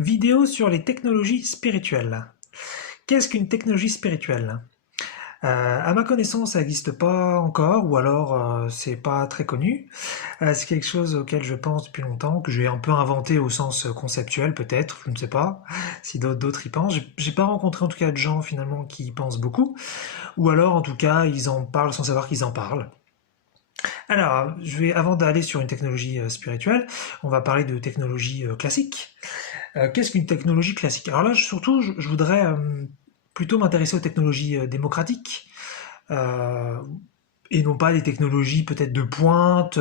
Vidéo sur les technologies spirituelles. Qu'est-ce qu'une technologie spirituelle? À ma connaissance, ça n'existe pas encore, ou alors c'est pas très connu. C'est quelque chose auquel je pense depuis longtemps, que j'ai un peu inventé au sens conceptuel peut-être, je ne sais pas, si d'autres y pensent. J'ai pas rencontré en tout cas de gens finalement qui y pensent beaucoup, ou alors en tout cas ils en parlent sans savoir qu'ils en parlent. Alors, avant d'aller sur une technologie spirituelle, on va parler de technologie classique. Qu'est-ce qu'une technologie classique? Alors là, surtout, je voudrais plutôt m'intéresser aux technologies démocratiques, euh, et non pas des technologies peut-être de pointe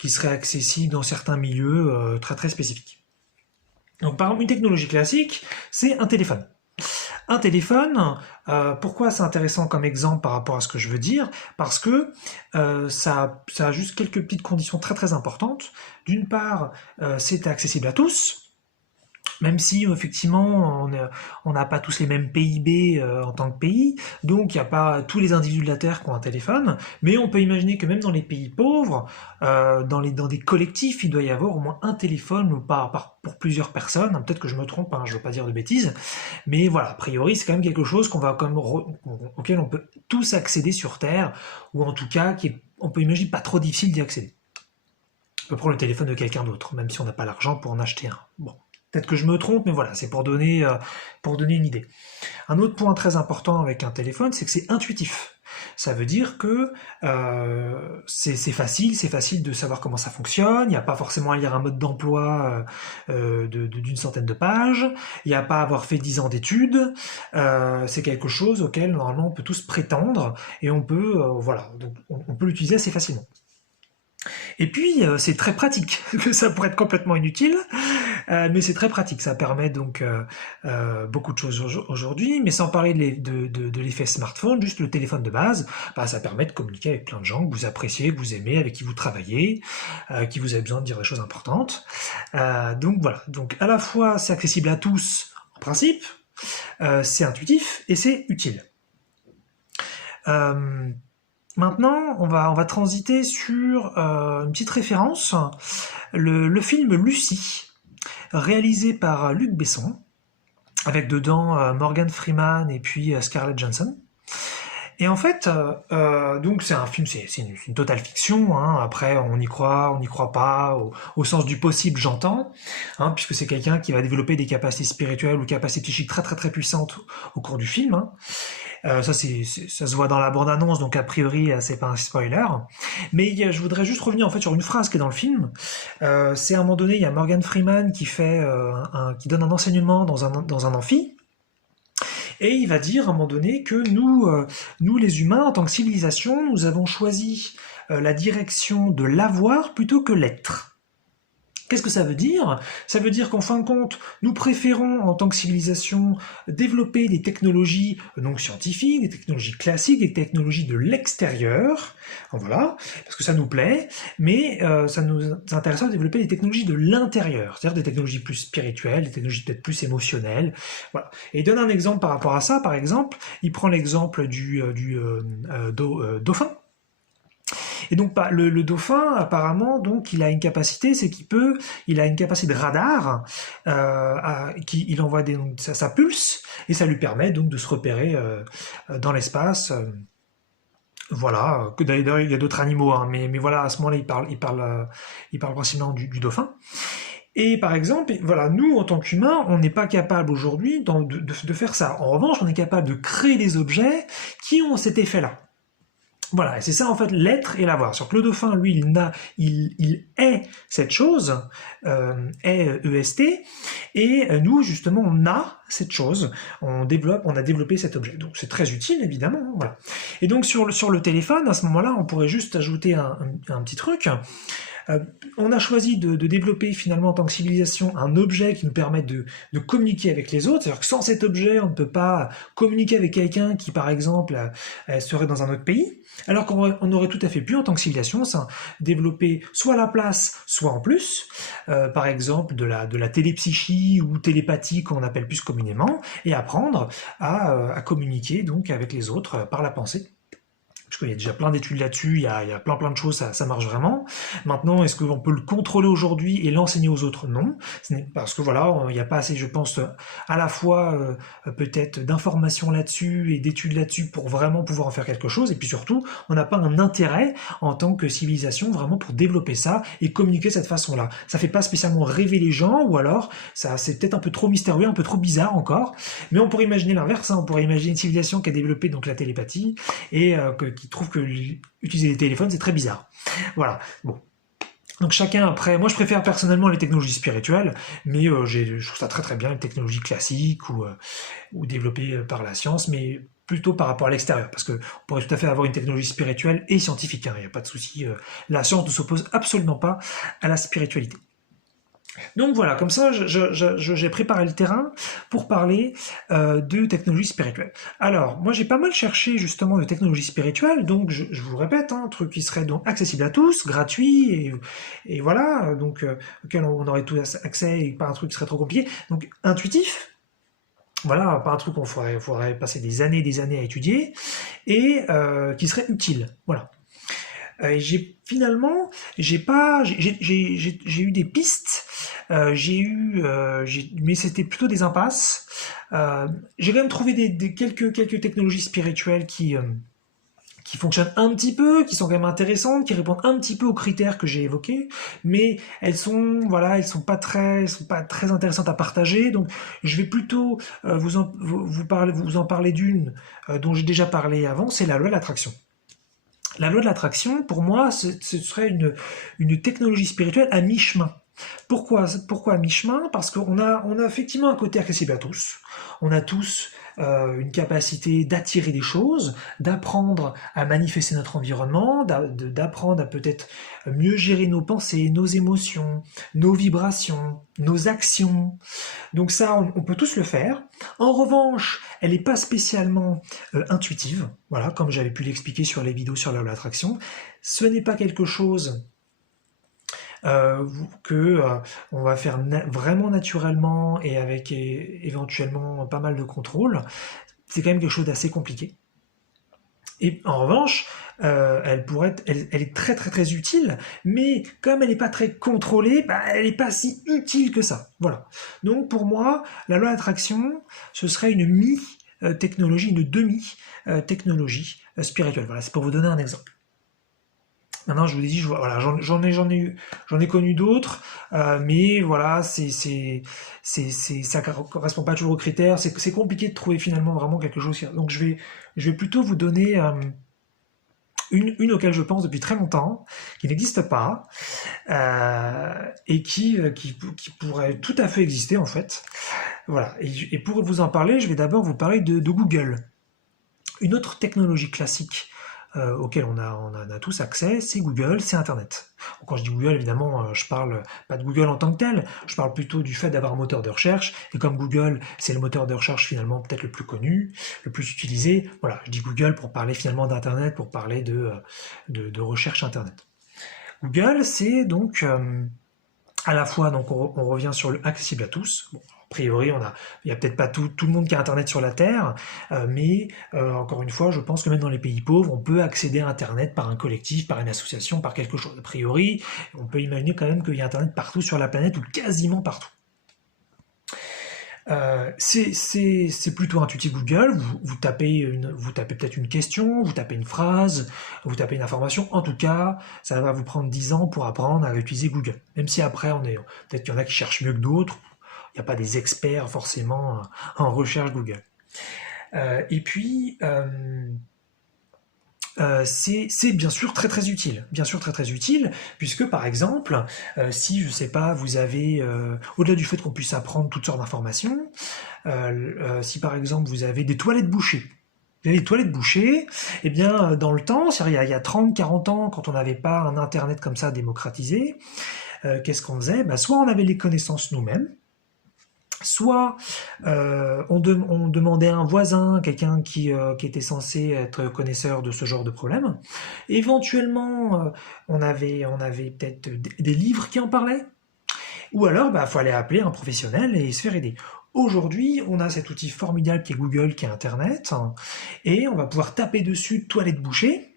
qui seraient accessibles dans certains milieux très très spécifiques. Donc par exemple, une technologie classique, c'est un téléphone. Un téléphone, pourquoi c'est intéressant comme exemple par rapport à ce que je veux dire? Parce que ça a juste quelques petites conditions très très importantes. D'une part, c'est accessible à tous, même si effectivement on n'a pas tous les mêmes PIB en tant que pays, donc il n'y a pas tous les individus de la Terre qui ont un téléphone, mais on peut imaginer que même dans les pays pauvres, dans des collectifs, il doit y avoir au moins un téléphone pour plusieurs personnes. Peut-être que je me trompe, hein, je ne veux pas dire de bêtises, mais voilà, a priori c'est quand même quelque chose auquel on peut tous accéder sur Terre, ou en tout cas on peut imaginer pas trop difficile d'y accéder. On peut prendre le téléphone de quelqu'un d'autre, même si on n'a pas l'argent pour en acheter un. Bon. Peut-être que je me trompe, mais voilà, c'est pour donner une idée. Un autre point très important avec un téléphone, c'est que c'est intuitif. Ça veut dire que c'est facile de savoir comment ça fonctionne, il n'y a pas forcément à lire un mode d'emploi d'une centaine de pages, il n'y a pas à avoir fait 10 ans d'études, c'est quelque chose auquel normalement on peut tous prétendre, et on peut, donc on peut l'utiliser assez facilement. Et puis, c'est très pratique, que ça pourrait être complètement inutile, mais c'est très pratique. Ça permet donc beaucoup de choses aujourd'hui, mais sans parler de l'effet smartphone, juste le téléphone de base, bah, ça permet de communiquer avec plein de gens que vous appréciez, que vous aimez, avec qui vous travaillez, qui vous avez besoin de dire des choses importantes. Donc voilà, donc à la fois c'est accessible à tous en principe, c'est intuitif et c'est utile. Maintenant, on va transiter sur une petite référence, le film Lucie, réalisé par Luc Besson, avec dedans Morgan Freeman et puis Scarlett Johansson. Et en fait, donc c'est un film, c'est une totale fiction. Hein. Après, on y croit pas, au sens du possible, j'entends, hein, puisque c'est quelqu'un qui va développer des capacités spirituelles ou capacités psychiques très très très puissantes au cours du film. Hein. Ça se voit dans la bande-annonce, donc a priori c'est pas un spoiler. Mais je voudrais juste revenir en fait sur une phrase qui est dans le film. C'est à un moment donné, il y a Morgan Freeman qui qui donne un enseignement dans un amphi. Et il va dire à un moment donné que nous les humains, en tant que civilisation, nous avons choisi la direction de l'avoir plutôt que l'être. Qu'est-ce que ça veut dire? Ça veut dire qu'en fin de compte, nous préférons, en tant que civilisation, développer des technologies non scientifiques, des technologies classiques, des technologies de l'extérieur, voilà, parce que ça nous plaît, mais ça nous intéresse de développer des technologies de l'intérieur, c'est-à-dire des technologies plus spirituelles, des technologies peut-être plus émotionnelles, voilà. Et il donne un exemple par rapport à ça, par exemple, il prend l'exemple du dauphin. Et donc le dauphin, apparemment, donc il a une capacité, il a une capacité de radar, il envoie ça pulse, et ça lui permet donc de se repérer dans l'espace. Voilà, que d'ailleurs il y a d'autres animaux, hein, mais voilà, à ce moment-là il parle principalement du dauphin. Et par exemple, voilà, nous en tant qu'humains, on n'est pas capable aujourd'hui de faire ça. En revanche, on est capable de créer des objets qui ont cet effet-là. Voilà, et c'est ça en fait l'être et l'avoir. Sur que le dauphin, lui, il est cette chose, est EST, et nous justement on a cette chose, on a développé cet objet. Donc c'est très utile évidemment. Voilà. Et donc sur le téléphone, à ce moment-là, on pourrait juste ajouter un petit truc. On a choisi de développer finalement en tant que civilisation un objet qui nous permet de communiquer avec les autres. C'est-à-dire que sans cet objet, on ne peut pas communiquer avec quelqu'un qui, par exemple, serait dans un autre pays. Alors qu'on aurait tout à fait pu, en tant que civilisation, développer soit à la place, soit en plus, par exemple de la télépsychie ou télépathie qu'on appelle plus communément, et apprendre à communiquer donc avec les autres par la pensée. parce qu'il y a déjà plein d'études là-dessus, il y a plein de choses, ça marche vraiment. Maintenant, est-ce qu'on peut le contrôler aujourd'hui et l'enseigner aux autres? Non. Parce que voilà, il n'y a pas assez, je pense, à la fois peut-être d'informations là-dessus et d'études là-dessus pour vraiment pouvoir en faire quelque chose. Et puis surtout, on n'a pas un intérêt en tant que civilisation vraiment pour développer ça et communiquer de cette façon-là. Ça fait pas spécialement rêver les gens, ou alors ça c'est peut-être un peu trop mystérieux, un peu trop bizarre encore. Mais on pourrait imaginer l'inverse, hein. On pourrait imaginer une civilisation qui a développé donc la télépathie et qui trouve que utiliser les téléphones c'est très bizarre. Voilà. Bon. Donc chacun après, moi je préfère personnellement les technologies spirituelles, mais je trouve ça très très bien les technologies classiques ou développées par la science, mais plutôt par rapport à l'extérieur, parce que on pourrait tout à fait avoir une technologie spirituelle et scientifique, hein, il n'y a pas de souci. La science ne s'oppose absolument pas à la spiritualité. Donc voilà, comme ça, j'ai préparé le terrain pour parler de technologie spirituelle. Alors, moi j'ai pas mal cherché justement de technologie spirituelle, donc je vous le répète, hein, un truc qui serait donc accessible à tous, gratuit, et voilà, donc auquel on aurait tous accès, et pas un truc qui serait trop compliqué, donc intuitif, voilà, pas un truc qu'on faudrait passer des années à étudier, et qui serait utile, voilà. Finalement, j'ai eu des pistes, mais c'était plutôt des impasses. J'ai quand même trouvé quelques technologies spirituelles qui fonctionnent un petit peu, qui sont quand même intéressantes, qui répondent un petit peu aux critères que j'ai évoqués, mais voilà, elles sont pas très intéressantes à partager. Donc, je vais plutôt vous en parler d'une dont j'ai déjà parlé avant, c'est la loi de l'attraction. La loi de l'attraction, pour moi, ce serait une technologie spirituelle à mi-chemin. Pourquoi à mi-chemin? Parce on a effectivement un côté accessible à tous. On a tous une capacité d'attirer des choses, d'apprendre à manifester notre environnement, d'apprendre à peut-être mieux gérer nos pensées, nos émotions, nos vibrations, nos actions. Donc ça, on peut tous le faire. En revanche, elle n'est pas spécialement intuitive, voilà, comme j'avais pu l'expliquer sur les vidéos sur l'attraction. Ce n'est pas quelque chose que on va faire vraiment naturellement et avec éventuellement pas mal de contrôle. C'est quand même quelque chose d'assez compliqué. Et en revanche, elle est très très très utile, mais comme elle n'est pas très contrôlée, bah, elle n'est pas si utile que ça. Voilà. Donc pour moi, la loi d'attraction, ce serait une mi-technologie, une demi-technologie spirituelle. Voilà, c'est pour vous donner un exemple. Maintenant, je vous ai dit, voilà, j'en ai connu d'autres, mais voilà, ça correspond pas toujours aux critères. C'est compliqué de trouver finalement vraiment quelque chose. Donc, je vais plutôt vous donner une auquel je pense depuis très longtemps, qui n'existe pas, et qui pourrait tout à fait exister en fait. Voilà. Et pour vous en parler, je vais d'abord vous parler de Google. Une autre technologie classique auquel on a tous accès, c'est Google, c'est Internet. Donc, quand je dis Google, évidemment, je parle pas de Google en tant que tel, je parle plutôt du fait d'avoir un moteur de recherche, et comme Google, c'est le moteur de recherche finalement peut-être le plus connu, le plus utilisé, voilà, je dis Google pour parler finalement d'Internet, pour parler de recherche Internet. Google, c'est donc à la fois, donc on revient sur le accessible à tous. Bon, a priori, il n'y a peut-être pas tout le monde qui a Internet sur la Terre, mais encore une fois, je pense que même dans les pays pauvres, on peut accéder à Internet par un collectif, par une association, par quelque chose. A priori, on peut imaginer quand même qu'il y a Internet partout sur la planète, ou quasiment partout. C'est plutôt intuitif Google, vous tapez peut-être une question, vous tapez une phrase, vous tapez une information, en tout cas, ça va vous prendre 10 ans pour apprendre à utiliser Google. Même si après, peut-être qu'il y en a qui cherchent mieux que d'autres, il n'y a pas des experts forcément en recherche Google. Et puis, c'est bien sûr très très utile, puisque par exemple, si je sais pas, vous avez, au-delà du fait qu'on puisse apprendre toutes sortes d'informations, si par exemple vous avez des toilettes bouchées, eh bien dans le temps, c'est-à-dire il y a 30-40 ans, quand on n'avait pas un internet comme ça démocratisé, qu'est-ce qu'on faisait? Bah, soit on avait les connaissances nous-mêmes, soit on demandait à un voisin, quelqu'un qui était censé être connaisseur de ce genre de problème. Éventuellement, on avait peut-être des livres qui en parlaient. Ou alors, il fallait appeler un professionnel et se faire aider. Aujourd'hui, on a cet outil formidable qui est Google, qui est Internet, et on va pouvoir taper dessus toilette bouchée.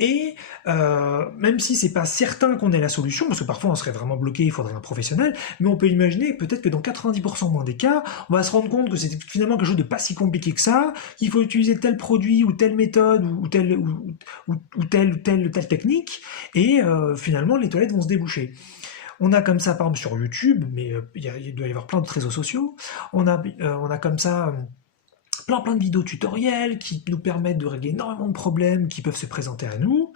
Et même si c'est pas certain qu'on ait la solution, parce que parfois on serait vraiment bloqué, il faudrait un professionnel, mais on peut imaginer peut-être que dans 90% moins des cas, on va se rendre compte que c'est finalement quelque chose de pas si compliqué que ça, qu'il faut utiliser tel produit ou telle méthode ou telle technique, et finalement les toilettes vont se déboucher. On a comme ça, par exemple, sur YouTube, mais il doit y avoir plein d'autres réseaux sociaux, on a comme ça plein de vidéos tutoriels qui nous permettent de régler énormément de problèmes qui peuvent se présenter à nous.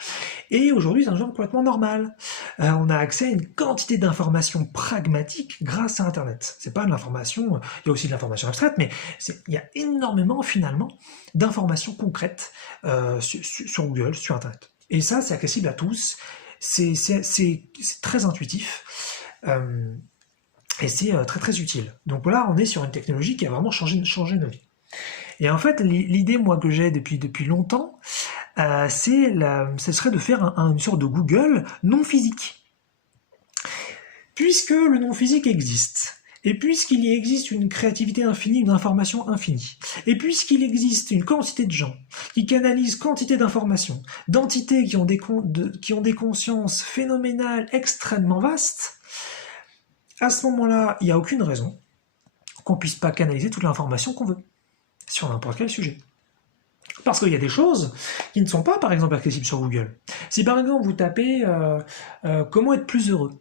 Et aujourd'hui, c'est un genre complètement normal. On a accès à une quantité d'informations pragmatiques grâce à Internet. C'est pas de l'information, il y a aussi de l'information abstraite, mais il y a énormément finalement d'informations concrètes sur Google, sur Internet. Et ça, c'est accessible à tous. C'est très intuitif. Et c'est très ce Donc là, on est sur une technologie qui a vraiment changé nos vies. Et en fait, l'idée, moi, que j'ai depuis longtemps, ce serait de faire une sorte de Google non physique. Puisque le non physique existe, et puisqu'il y existe une créativité infinie, une information infinie, et puisqu'il existe une quantité de gens qui canalisent quantité d'informations, d'entités qui ont des consciences phénoménales extrêmement vastes, à ce moment-là, il n'y a aucune raison qu'on puisse pas canaliser toute l'information qu'on veut sur n'importe quel sujet. Parce qu'il y a des choses qui ne sont pas, par exemple, accessibles sur Google. Si par exemple vous tapez comment être plus heureux,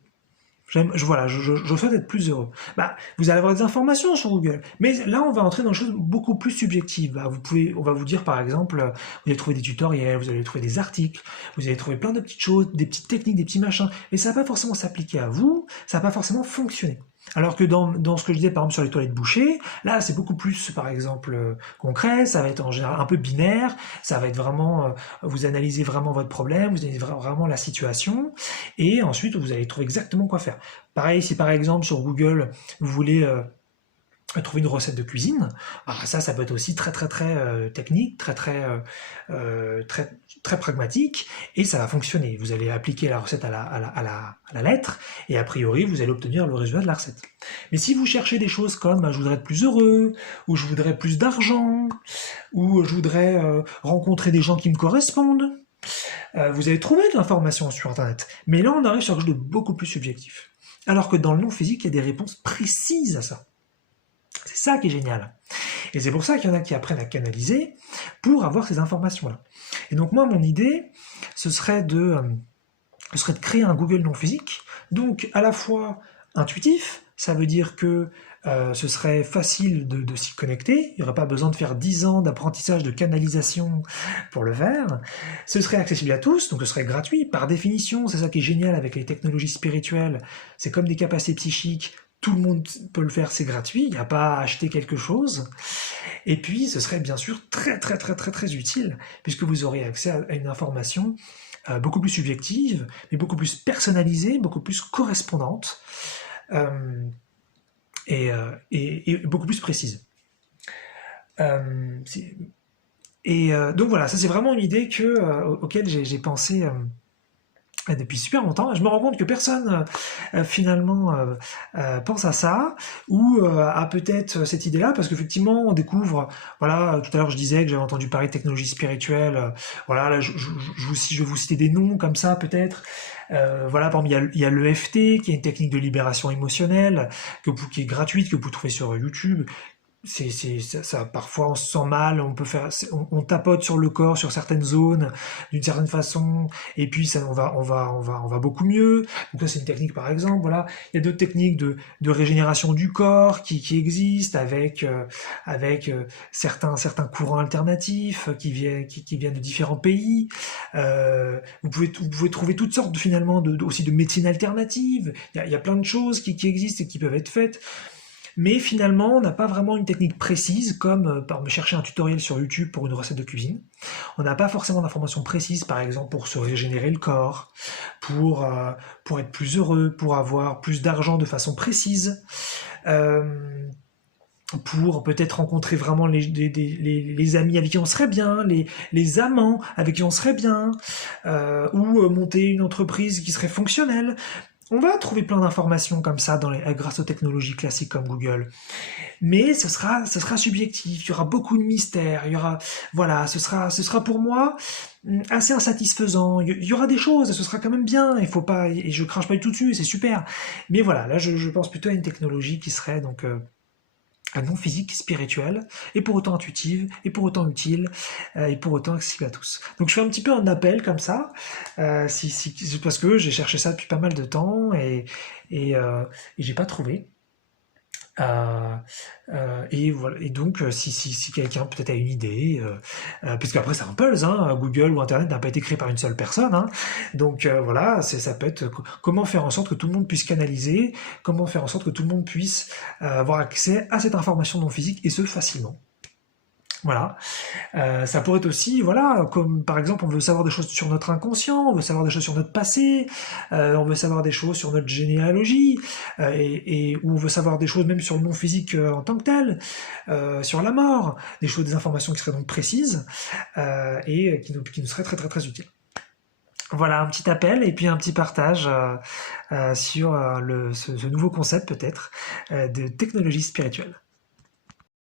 je souhaite être plus heureux. Bah, vous allez avoir des informations sur Google. Mais là, on va entrer dans des choses beaucoup plus subjectives. Bah, on va vous dire, par exemple, vous allez trouver des tutoriels, vous allez trouver des articles, vous allez trouver plein de petites choses, des petites techniques, des petits machins. Mais ça va pas forcément s'appliquer à vous, ça va pas forcément fonctionner. Alors que dans ce que je disais par exemple sur les toilettes bouchées, là c'est beaucoup plus par exemple concret, ça va être en général un peu binaire, ça va être vraiment, vous analysez vraiment votre problème, vous analysez vraiment la situation, et ensuite vous allez trouver exactement quoi faire. Pareil, si par exemple sur Google vous voulez trouver une recette de cuisine, alors ça peut être aussi très technique, très pragmatique, et ça va fonctionner. Vous allez appliquer la recette à la lettre, et a priori vous allez obtenir le résultat de la recette. Mais si vous cherchez des choses comme je voudrais être plus heureux, ou je voudrais plus d'argent, ou je voudrais rencontrer des gens qui me correspondent, vous allez trouver de l'information sur Internet. Mais là on arrive sur quelque chose de beaucoup plus subjectif. Alors que dans le non physique, il y a des réponses précises à ça. C'est ça qui est génial. Et c'est pour ça qu'il y en a qui apprennent à canaliser pour avoir ces informations-là. Et donc moi, mon idée, ce serait de créer un Google non physique, donc à la fois intuitif, ça veut dire que ce serait facile de s'y connecter, il n'y aurait pas besoin de faire 10 ans d'apprentissage de canalisation pour le faire, ce serait accessible à tous, donc ce serait gratuit, par définition, c'est ça qui est génial avec les technologies spirituelles, c'est comme des capacités psychiques, tout le monde peut le faire, c'est gratuit, il n'y a pas à acheter quelque chose. Et puis, ce serait bien sûr très utile, puisque vous aurez accès à une information beaucoup plus subjective, mais beaucoup plus personnalisée, beaucoup plus correspondante, et beaucoup plus précise. Donc voilà, ça c'est vraiment une idée auquel j'ai pensé depuis super longtemps. Je me rends compte que personne finalement pense à ça ou a peut-être cette idée-là parce qu'effectivement on découvre, voilà, tout à l'heure je disais que j'avais entendu parler de technologie spirituelle, voilà, là je vais vous citer des noms comme ça peut-être. Voilà, par exemple, il y a l'EFT, qui est une technique de libération émotionnelle, qui est gratuite, que vous trouvez sur YouTube. Ça, parfois on se sent mal, on tapote sur le corps, sur certaines zones, d'une certaine façon, et puis ça, on va beaucoup mieux. Donc ça, c'est une technique par exemple, voilà. Il y a d'autres techniques de régénération du corps qui existent avec certains courants alternatifs qui viennent de différents pays. Vous pouvez trouver toutes sortes finalement aussi de médecine alternative. Il y a plein de choses qui existent et qui peuvent être faites. Mais finalement, on n'a pas vraiment une technique précise, comme par me chercher un tutoriel sur YouTube pour une recette de cuisine. On n'a pas forcément d'informations précises, par exemple, pour se régénérer le corps, pour être plus heureux, pour avoir plus d'argent de façon précise, pour peut-être rencontrer vraiment les amis avec qui on serait bien, les amants avec qui on serait bien, ou monter une entreprise qui serait fonctionnelle. On va trouver plein d'informations comme ça grâce aux technologies classiques comme Google. Mais ce sera subjectif, il y aura beaucoup de mystères, il y aura, voilà, ce sera pour moi assez insatisfaisant. Il y aura des choses, ce sera quand même bien, il faut pas, et je crache pas du tout dessus, c'est super. Mais voilà, là je pense plutôt à une technologie qui serait donc non physique, spirituelle, et pour autant intuitive, et pour autant utile, et pour autant accessible à tous. Donc je fais un petit peu un appel comme ça, parce que j'ai cherché ça depuis pas mal de temps et j'ai pas trouvé. Euh, et voilà. Et donc, si quelqu'un peut-être a une idée, parce qu'après c'est un puzzle, hein, Google ou Internet n'a pas été créé par une seule personne, hein. Donc voilà, ça peut être comment faire en sorte que tout le monde puisse canaliser, comment faire en sorte que tout le monde puisse avoir accès à cette information non physique et ce facilement. Voilà. Ça pourrait être aussi, voilà, comme par exemple, on veut savoir des choses sur notre inconscient, on veut savoir des choses sur notre passé, on veut savoir des choses sur notre généalogie, ou on veut savoir des choses même sur le non physique en tant que tel, sur la mort, des informations qui seraient donc précises et qui nous seraient très très très utiles. Voilà, un petit appel et puis un petit partage sur ce nouveau concept peut-être de technologie spirituelle.